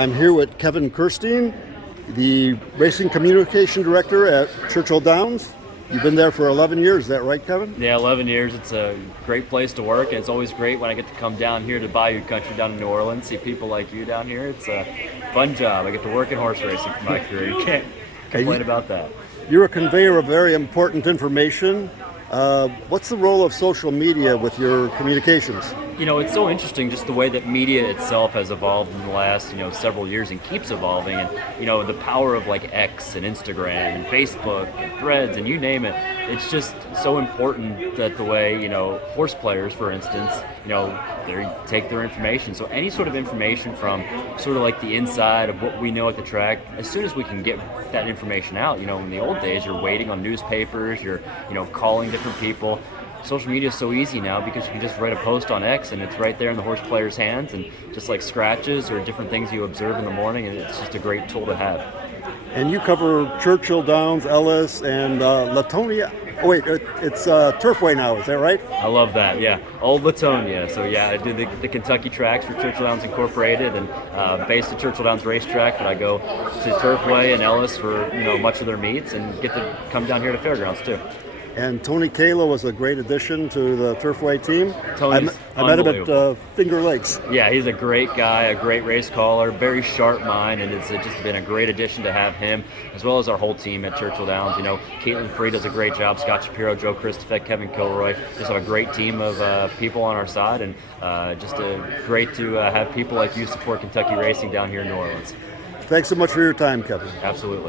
I'm here with Kevin Kerstein, the Racing Communication Director at Churchill Downs. You've been there for 11 years, is that right, Kevin? Yeah, 11 years. It's a great place to work, and it's always great when I get to come down here to Bayou Country down in New Orleans, see people like you down here. It's a fun job. I get to work in horse racing for my career. You can't complain about that. You're a conveyor of very important information. What's the role of social media with your communications? You know, it's so interesting just the way that media itself has evolved in the last, several years and keeps evolving. And, the power of like X and Instagram and Facebook and Threads and you name it. It's just so important that the way, horse players, for instance, they take their information. So any sort of information from sort of like the inside of what we know at the track, as soon as we can get that information out, in the old days, you're waiting on newspapers, you're, calling different people. Social media is so easy now because you can just write a post on X and it's right there in the horse player's hands, and just like scratches or different things you observe in the morning, and it's just a great tool to have. And you cover Churchill Downs, Ellis, and Latonia. Oh wait, it's Turfway now, is that right? I love that, yeah. Old Latonia. So yeah, I do the Kentucky tracks for Churchill Downs Incorporated, and based at Churchill Downs Racetrack, but I go to Turfway and Ellis for much of their meets, and get to come down here to Fairgrounds too. And Tony Kalo was a great addition to the Turfway team. I met him at Finger Lakes. Yeah, he's a great guy, a great race caller, very sharp mind, and it's just been a great addition to have him, as well as our whole team at Churchill Downs. Caitlin Free does a great job, Scott Shapiro, Joe Christopher, Kevin Kilroy. Just have a great team of people on our side, and great to have people like you support Kentucky racing down here in New Orleans. Thanks so much for your time, Kevin. Absolutely.